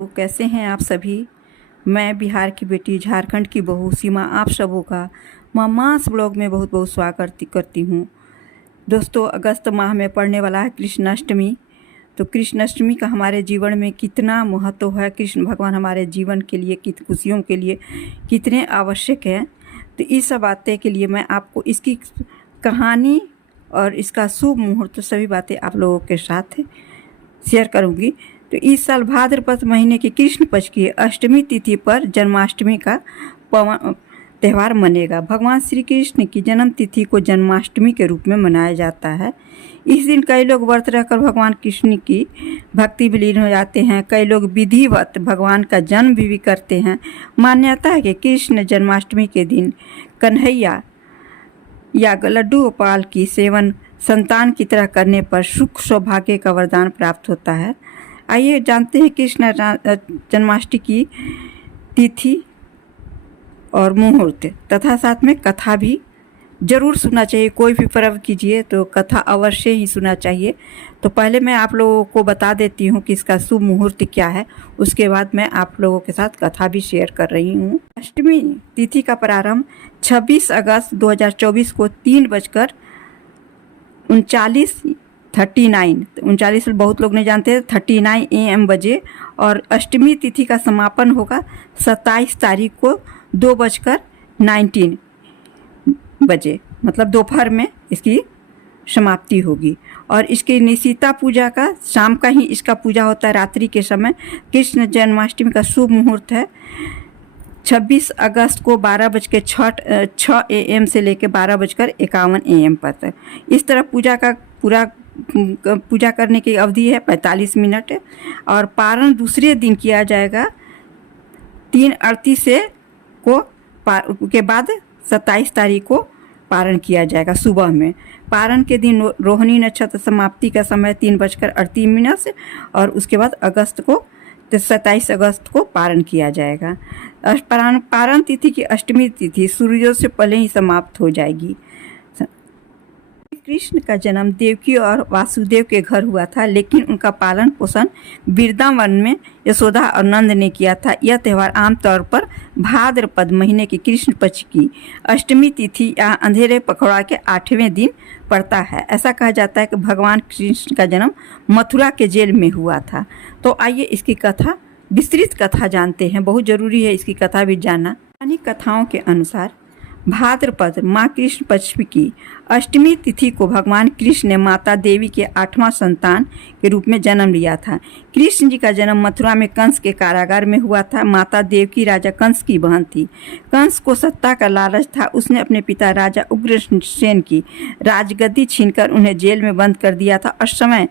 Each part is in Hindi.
तो कैसे हैं आप सभी। मैं बिहार की बेटी झारखंड की बहू सीमा आप सबों का मामास ब्लॉग में बहुत बहुत स्वागत करती हूँ। दोस्तों, अगस्त माह में पड़ने वाला है कृष्णाष्टमी। तो कृष्णाष्टमी का हमारे जीवन में कितना महत्व है, कृष्ण भगवान हमारे जीवन के लिए खुशियों के लिए कितने आवश्यक हैं। तो इस सब बातें के लिए मैं आपको इसकी कहानी और इसका शुभ मुहूर्त सभी बातें आप लोगों के साथ शेयर करूंगी। तो इस साल भाद्रपद महीने की कृष्ण पक्ष की अष्टमी तिथि पर जन्माष्टमी का त्यौहार मनेगा। भगवान श्री कृष्ण की जन्म तिथि को जन्माष्टमी के रूप में मनाया जाता है। इस दिन कई लोग व्रत रहकर भगवान कृष्ण की भक्ति में लीन हो जाते हैं। कई लोग विधिवत भगवान का जन्म भी करते हैं। मान्यता है कि कृष्ण जन्माष्टमी के दिन कन्हैया या लड्डू गोपाल की सेवन संतान की तरह करने पर सुख सौभाग्य का वरदान प्राप्त होता है। आइए जानते हैं कृष्ण जन्माष्टमी की तिथि और मुहूर्त तथा साथ में कथा भी जरूर सुनना चाहिए। कोई भी पर्व कीजिए तो कथा अवश्य ही सुनना चाहिए। तो पहले मैं आप लोगों को बता देती हूँ कि इसका शुभ मुहूर्त क्या है, उसके बाद मैं आप लोगों के साथ कथा भी शेयर कर रही हूँ। अष्टमी तिथि का प्रारंभ 26 अगस्त 2024 को 3:39 बहुत लोग नहीं जानते हैं 39 AM बजे, और अष्टमी तिथि का समापन होगा 27 तारीख को 2:19 बजे, मतलब दोपहर में इसकी समाप्ति होगी। और इसकी निशिता पूजा का शाम का ही इसका पूजा होता है, रात्रि के समय। कृष्ण जन्माष्टमी का शुभ मुहूर्त है 26 अगस्त को 12:06 AM से लेकर 12:51 AM पर तक। इस तरह पूजा करने की अवधि है 45 मिनट। और पारण दूसरे दिन किया जाएगा 3:38 के बाद 27 तारीख को पारण किया जाएगा सुबह में। पारण के दिन रोहिणी नक्षत्र समाप्ति का समय 3:38 से, और उसके बाद 27 अगस्त को पारण किया जाएगा। पारण तिथि की अष्टमी तिथि सूर्योदय से पहले ही समाप्त हो जाएगी। कृष्ण का जन्म देवकी और वासुदेव के घर हुआ था, लेकिन उनका पालन पोषण वृंदावन में यशोदा और नंद ने किया था। यह त्यौहार आमतौर पर भाद्रपद महीने की कृष्ण पक्ष की अष्टमी तिथि या अंधेरे पखवाड़ा के 8वें दिन पड़ता है। ऐसा कहा जाता है कि भगवान कृष्ण का जन्म मथुरा के जेल में हुआ था। तो आइए इसकी कथा, विस्तृत कथा जानते हैं। बहुत जरूरी है इसकी कथा भी जानना। पौराणिक कथाओं के अनुसार भाद्रपद माँ कृष्ण पक्ष की अष्टमी तिथि को भगवान कृष्ण ने माता देवी के 8वां संतान के रूप में जन्म लिया था। कृष्ण जी का जन्म मथुरा में कंस के कारागार में हुआ था। माता देवकी राजा कंस की बहन थी। कंस को सत्ता का लालच था। उसने अपने पिता राजा उग्रसेन की राजगद्दी छीनकर उन्हें जेल में बंद कर दिया था और समय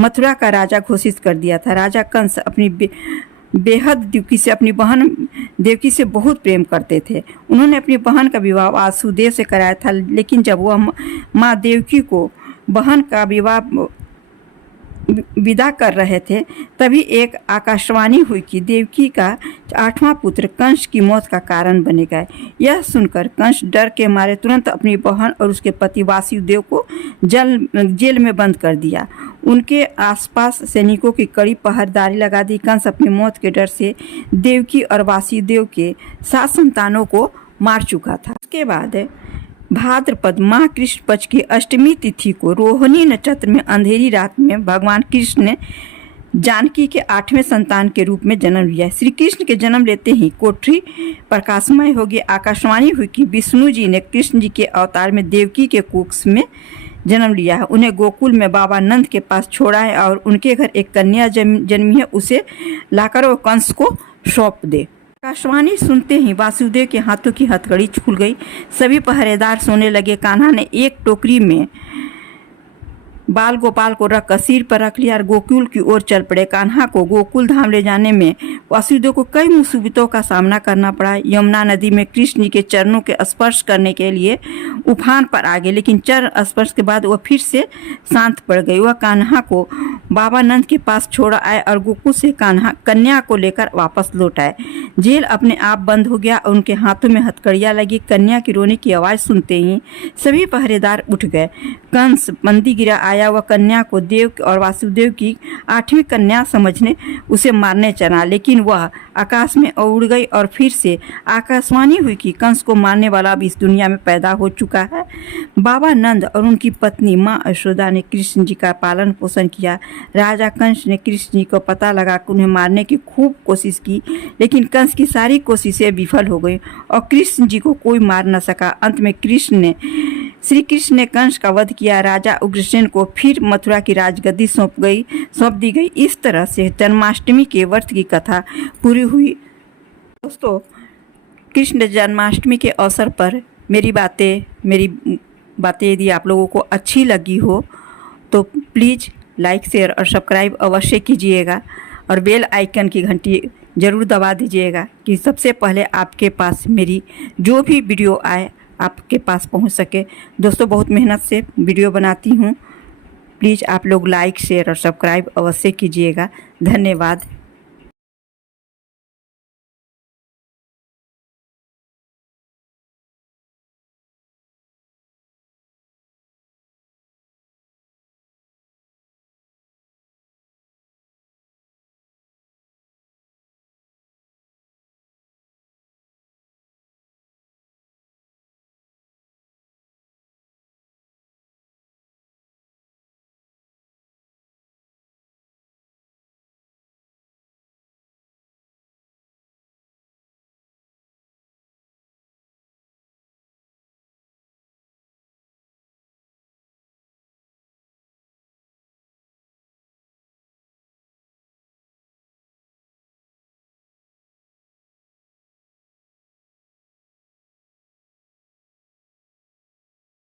मथुरा का राजा घोषित कर दिया था। राजा कंस अपनी बेहद अपनी बहन देवकी से बहुत प्रेम करते थे। उन्होंने अपनी बहन का विवाह वासुदेव से कराया था, लेकिन जब वह माँ देवकी को बहन का विवाह विदा कर रहे थे, तभी एक आकाशवाणी हुई कि देवकी का 8वां पुत्र कंस की मौत का कारण बनेगा। यह सुनकर कंस डर के मारे तुरंत अपनी बहन और उसके पति वासुदेव को जेल में बंद कर दिया। उनके आसपास सैनिकों की कड़ी पहरेदारी लगा दी। कंस अपनी मौत के डर से देवकी और वासुदेव के 7 संतानों को मार चुका था। उसके बाद भाद्रपद माह कृष्ण पक्ष की अष्टमी तिथि को रोहिणी नक्षत्र में अंधेरी रात में भगवान कृष्ण ने जानकी के 8वें संतान के रूप में जन्म लिया। श्री कृष्ण के जन्म लेते ही कोठरी प्रकाशमय हो गई। आकाशवाणी हुई कि विष्णु जी ने कृष्ण जी के अवतार में देवकी के कुक्ष में जन्म लिया है। उन्हें गोकुल में बाबा नंद के पास छोड़ा है और उनके घर एक कन्या जन्मी है, उसे लाकर वो कंस को सौंप दे। आकाशवाणी सुनते ही वासुदेव के हाथों की हथकड़ी खुल गई। सभी पहरेदार सोने लगे। कान्हा ने एक टोकरी में बाल गोपाल को रखकर सिर पर रख लिया और गोकुल की ओर चल पड़े। कान्हा को गोकुल धाम ले जाने में वासुदेव को कई मुसीबतों का सामना करना पड़ा। यमुना नदी में कृष्ण जी के चरणों के स्पर्श करने के लिए उफान पर आ गए, लेकिन चरण स्पर्श के बाद वह फिर से शांत पड़ गई। वह कान्हा को बाबा नंद के पास छोड़ आए और गोकुल से कन्या को लेकर वापस लौट आए। जेल अपने आप बंद हो गया और उनके हाथों में हथकड़ियाँ लगी। कन्या की रोने की आवाज़ सुनते ही सभी पहरेदार उठ गए। कंस बंदी गिरा आया वह कन्या को देव और वासुदेव की 8वीं कन्या समझने उसे मारने चला, लेकिन वह आकाश में उड़ गई और फिर से आकाशवाणी हुई कि कंस को मारने वाला अब इस दुनिया में पैदा हो चुका है। बाबा नंद और उनकी पत्नी माँ यशोदा ने कृष्ण जी का पालन पोषण किया। राजा कंस ने कृष्ण जी को पता लगा कि उन्हें मारने की खूब कोशिश की, लेकिन कंस की सारी कोशिशें विफल हो गई और कृष्ण जी को कोई मार न सका। अंत में श्री कृष्ण ने कंस का वध किया। राजा उग्रसेन को फिर मथुरा की राजगद्दी सौंप दी गई। इस तरह से जन्माष्टमी के व्रत की कथा पूरी हुई। दोस्तों, कृष्ण जन्माष्टमी के अवसर पर मेरी बातें यदि आप लोगों को अच्छी लगी हो तो प्लीज़ लाइक, शेयर और सब्सक्राइब अवश्य कीजिएगा और बेल आइकन की घंटी ज़रूर दबा दीजिएगा कि सबसे पहले आपके पास मेरी जो भी वीडियो आए आपके पास पहुंच सके। दोस्तों, बहुत मेहनत से वीडियो बनाती हूं। प्लीज़ आप लोग लाइक, शेयर और सब्सक्राइब अवश्य कीजिएगा। धन्यवाद।